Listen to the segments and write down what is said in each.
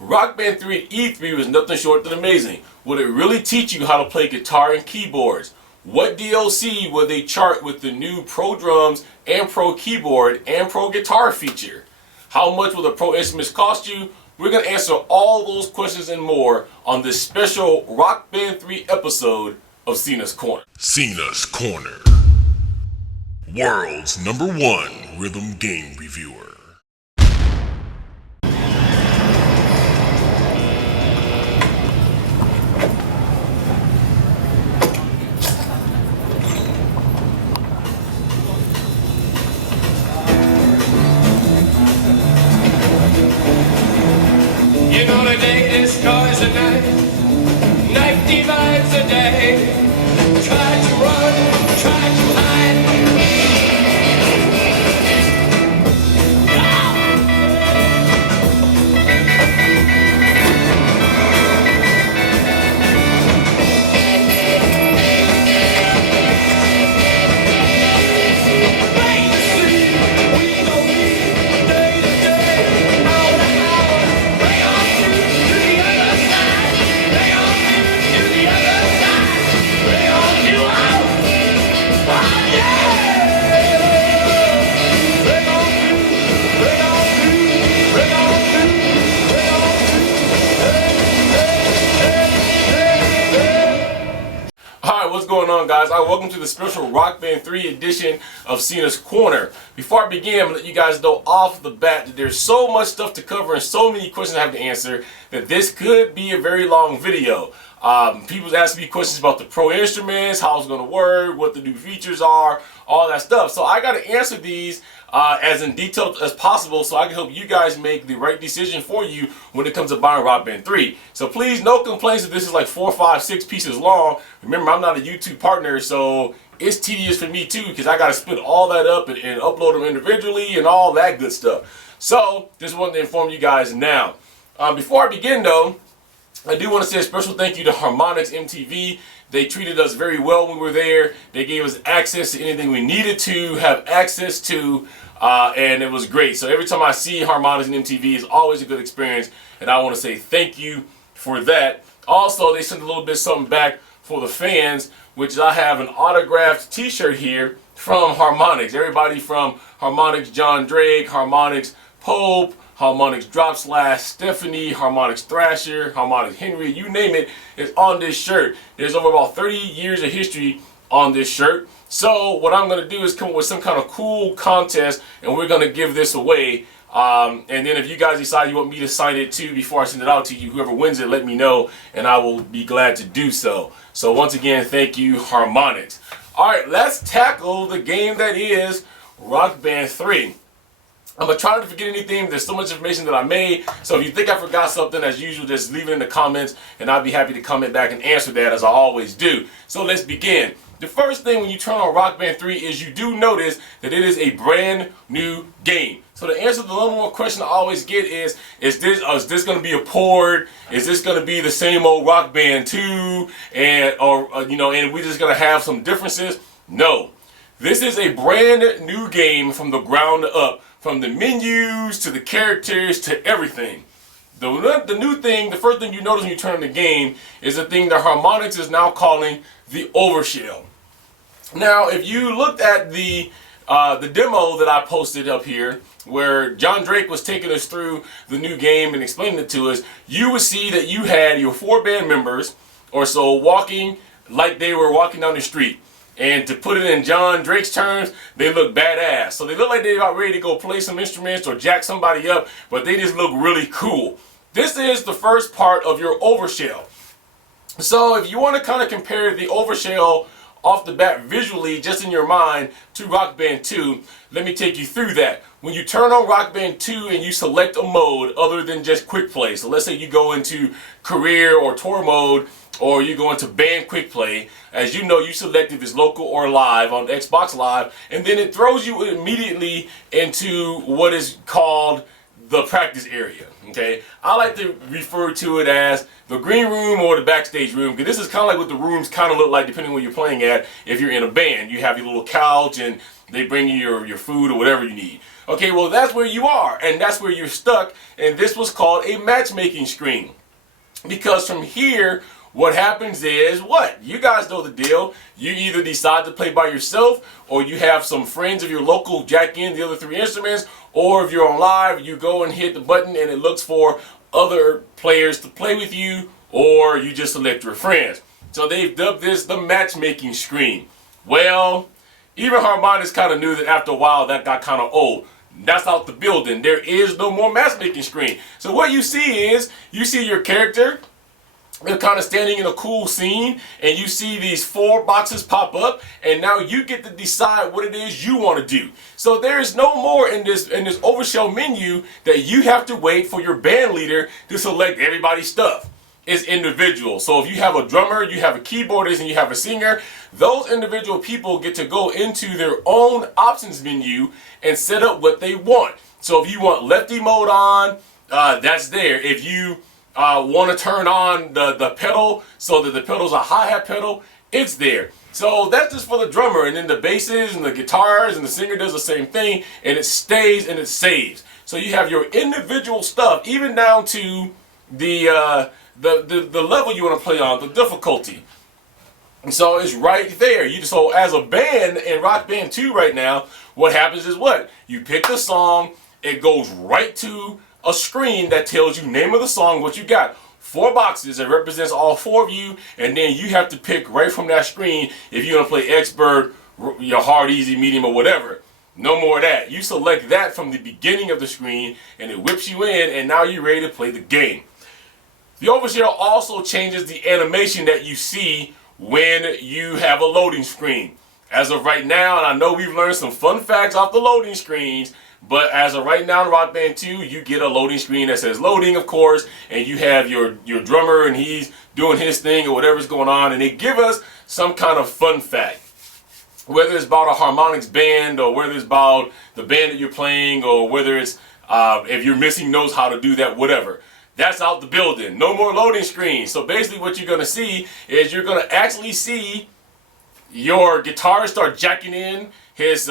Rock Band 3 at E3 was nothing short than amazing. Would it really teach you how to play guitar and keyboards? What DLC will they chart with the new Pro Drums and Pro Keyboard and Pro Guitar feature? How much will the Pro Instruments cost you? We're going to answer all those questions and more on this special Rock Band 3 episode of Cena's Corner. Cena's Corner, world's #1 rhythm game reviewer. You know the day destroys the night, night divides the day. Try to run, try to hide. What's going on, guys? Welcome to the special Rock Band 3 edition of Cena's Corner. Before I begin, I'm going to let you guys know off the bat that there's so much stuff to cover and so many questions I have to answer that this could be a very long video. People's asking me questions about the Pro Instruments, how it's going to work, what the new features are, all that stuff. So I got to answer these as in detail as possible so I can help you guys make the right decision for you when it comes to buying Rock Band 3. So please, no complaints if this is like 4, 5, 6 pieces long. Remember, I'm not a YouTube partner, so it's tedious for me too because I got to split all that up and upload them individually and all that good stuff. So just wanted to inform you guys now. Before I begin though, I do want to say a special thank you to Harmonix MTV. They treated us very well when we were there. They gave us access to anything we needed to have access to, and it was great. So every time I see Harmonix and MTV, it's always a good experience, and I want to say thank you for that. Also, they sent a little bit something back for the fans, which I have an autographed t-shirt here from Harmonix. Everybody from Harmonix John Drake, Harmonix Pope, Harmonix Drop Slash, Stephanie, Harmonix Thrasher, Harmonix Henry, you name it, is on this shirt. There's over about 30 years of history on this shirt. So what I'm going to do is come up with some kind of cool contest, and we're going to give this away. And then if you guys decide you want me to sign it too before I send it out to you, whoever wins it, let me know, and I will be glad to do so. So once again, thank you, Harmonix. All right, let's tackle the game that is Rock Band 3. I'm going to try not to forget anything. There's so much information that I made. So if you think I forgot something, as usual, just leave it in the comments, and I'll be happy to comment back and answer that as I always do. So let's begin. The first thing when you turn on Rock Band 3 is you do notice that it is a brand new game. So the answer to the number one question I always get is this going to be a port? Is this going to be the same old Rock Band 2? And we're just going to have some differences? No. This is a brand new game from the ground up. From the menus to the characters to everything. The new thing, the first thing you notice when you turn on the game is the thing that Harmonix is now calling the overshell. Now, if you looked at the demo that I posted up here, where John Drake was taking us through the new game and explaining it to us, you would see that you had your 4 band members or so walking like they were walking down the street. And to put it in John Drake's terms, they look badass. So they look like they're about ready to go play some instruments or jack somebody up, but they just look really cool. This is the first part of your overshell. So if you want to kind of compare the overshell off the bat visually, just in your mind, to Rock Band 2, let me take you through that. When you turn on Rock Band 2 and you select a mode other than just quick play, so let's say you go into career or tour mode, or you go into band quick play, as you know, you select if it's local or live on Xbox Live, and then it throws you immediately into what is called the practice area, okay? I like to refer to it as the green room or the backstage room, because this is kind of like what the rooms kind of look like depending on where you're playing at. If you're in a band, you have your little couch and they bring you your food or whatever you need. Okay, well, that's where you are, and that's where you're stuck, and this was called a matchmaking screen. Because from here, what happens is, what? You guys know the deal. You either decide to play by yourself, or you have some friends of your local jack in the other 3 instruments, or if you're on live, you go and hit the button and it looks for other players to play with you, or you just select your friends. So they've dubbed this the matchmaking screen. Well, even Harmonix kind of knew that after a while that got kind of old. That's out the building. There is no more matchmaking screen. So what you see is, you see your character, they're kind of standing in a cool scene, and you see these 4 boxes pop up, and now you get to decide what it is you want to do. So there is no more in this overshell menu that you have to wait for your band leader to select everybody's stuff. It's individual. So if you have a drummer, you have a keyboardist, and you have a singer, those individual people get to go into their own options menu and set up what they want. So if you want lefty mode on, that's there. If you want to turn on the pedal so that the pedal's a hi-hat pedal, it's there. So that's just for the drummer, and then the basses and the guitars and the singer does the same thing, and it stays and it saves. So you have your individual stuff, even down to the level you want to play on, the difficulty. And so it's right there. So as a band in Rock Band 2 right now, what happens is what? You pick the song, it goes right to a screen that tells you name of the song, what you got. 4 boxes that represents all 4 of you, and then you have to pick right from that screen if you're gonna play expert, your hard, easy, medium, or whatever. No more of that. You select that from the beginning of the screen, and it whips you in, and now you're ready to play the game. The overshell also changes the animation that you see when you have a loading screen. As of right now, and I know we've learned some fun facts off the loading screens, but as of right now in Rock Band 2, you get a loading screen that says loading, of course, and you have your drummer and he's doing his thing or whatever's going on, and they give us some kind of fun fact. Whether it's about a Harmonix band, or whether it's about the band that you're playing, or whether it's if you're missing notes, how to do that, whatever. That's out the building. No more loading screens. So basically what you're going to see is you're going to actually see your guitarist start jacking in his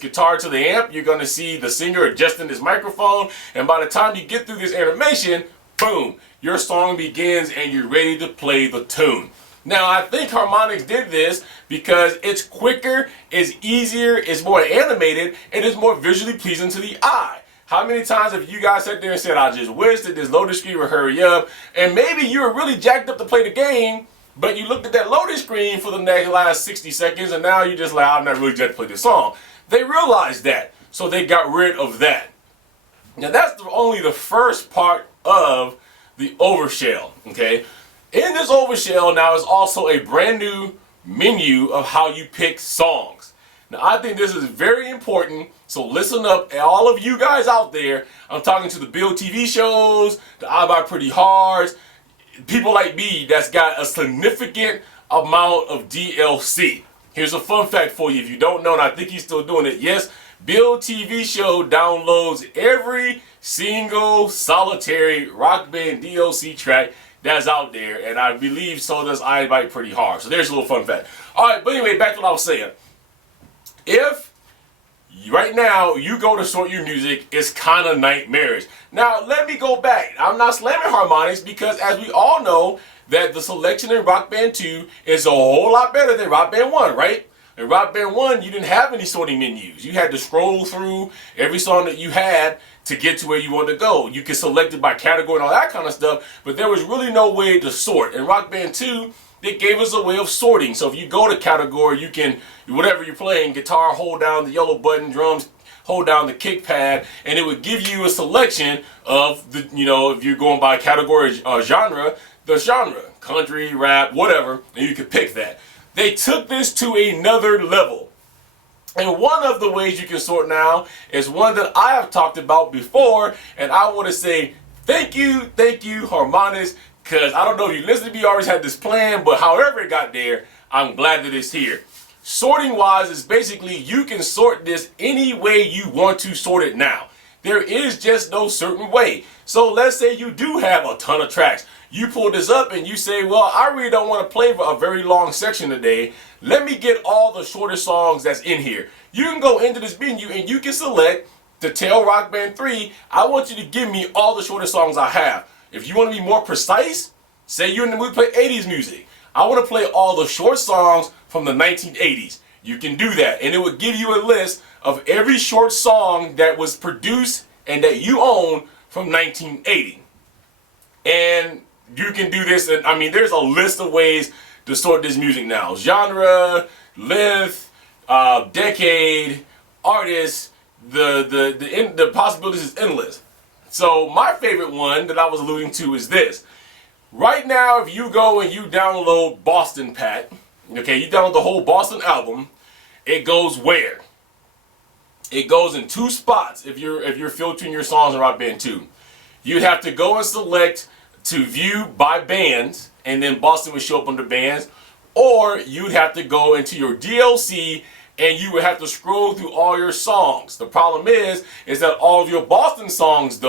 guitar to the amp. You're going to see the singer adjusting his microphone. And by the time you get through this animation, boom, your song begins and you're ready to play the tune. Now, I think Harmonix did this because it's quicker, it's easier, it's more animated, and it's more visually pleasing to the eye. How many times have you guys sat there and said, I just wish that this loading screen would hurry up, and maybe you were really jacked up to play the game, but you looked at that loading screen for the last 60 seconds, and now you're just like, I'm not really jacked to play this song. They realized that, so they got rid of that. Now, that's only the first part of the overshell, okay? In this overshell now is also a brand new menu of how you pick songs. Now, I think this is very important, so listen up, all of you guys out there. I'm talking to the Build TV shows, the I Buy Pretty Hards, people like me that's got a significant amount of DLC. Here's a fun fact for you if you don't know, and I think he's still doing it. Yes, Build TV show downloads every single solitary Rock Band DLC track that's out there, and I believe so does I Buy Pretty Hard. So there's a little fun fact. All right, but anyway, back to what I was saying. If right now you go to sort your music, it's kind of nightmarish. Now, let me go back. I'm not slamming Harmonix because, as we all know, that the selection in Rock Band 2 is a whole lot better than Rock Band 1, right? In Rock Band 1, you didn't have any sorting menus. You had to scroll through every song that you had to get to where you wanted to go. You could select it by category and all that kind of stuff, but there was really no way to sort. In Rock Band 2, they gave us a way of sorting. So if you go to category, you can, whatever you're playing, guitar, hold down the yellow button, drums, hold down the kick pad, and it would give you a selection of the, if you're going by category genre, the genre, country, rap, whatever, and you could pick that. They took this to another level. And one of the ways you can sort now is one that I have talked about before, and I want to say thank you, Harmonix, because I don't know if you listen to me, you always had this plan, but however it got there, I'm glad that it's here. Sorting wise is basically you can sort this any way you want to sort it now. There is just no certain way. So let's say you do have a ton of tracks. You pull this up and you say, well, I really don't want to play for a very long section today. Let me get all the shorter songs that's in here. You can go into this menu and you can select to tell Rock Band 3, I want you to give me all the shorter songs I have. If you want to be more precise, say you're in the mood to play 80s music. I want to play all the short songs from the 1980s. You can do that, and it will give you a list of every short song that was produced and that you own from 1980. And you can do this, and I mean, there's a list of ways to sort this music now. Genre, length, decade, artist, the possibilities is endless. So my favorite one that I was alluding to is this. Right now, if you go and you download Boston Pat, okay, you download the whole Boston album, it goes where? It goes in two spots if you're filtering your songs in Rock Band 2. You'd have to go and select to view by bands, and then Boston would show up under bands, or you'd have to go into your DLC and you would have to scroll through all your songs. The problem is that all of your Boston songs, though,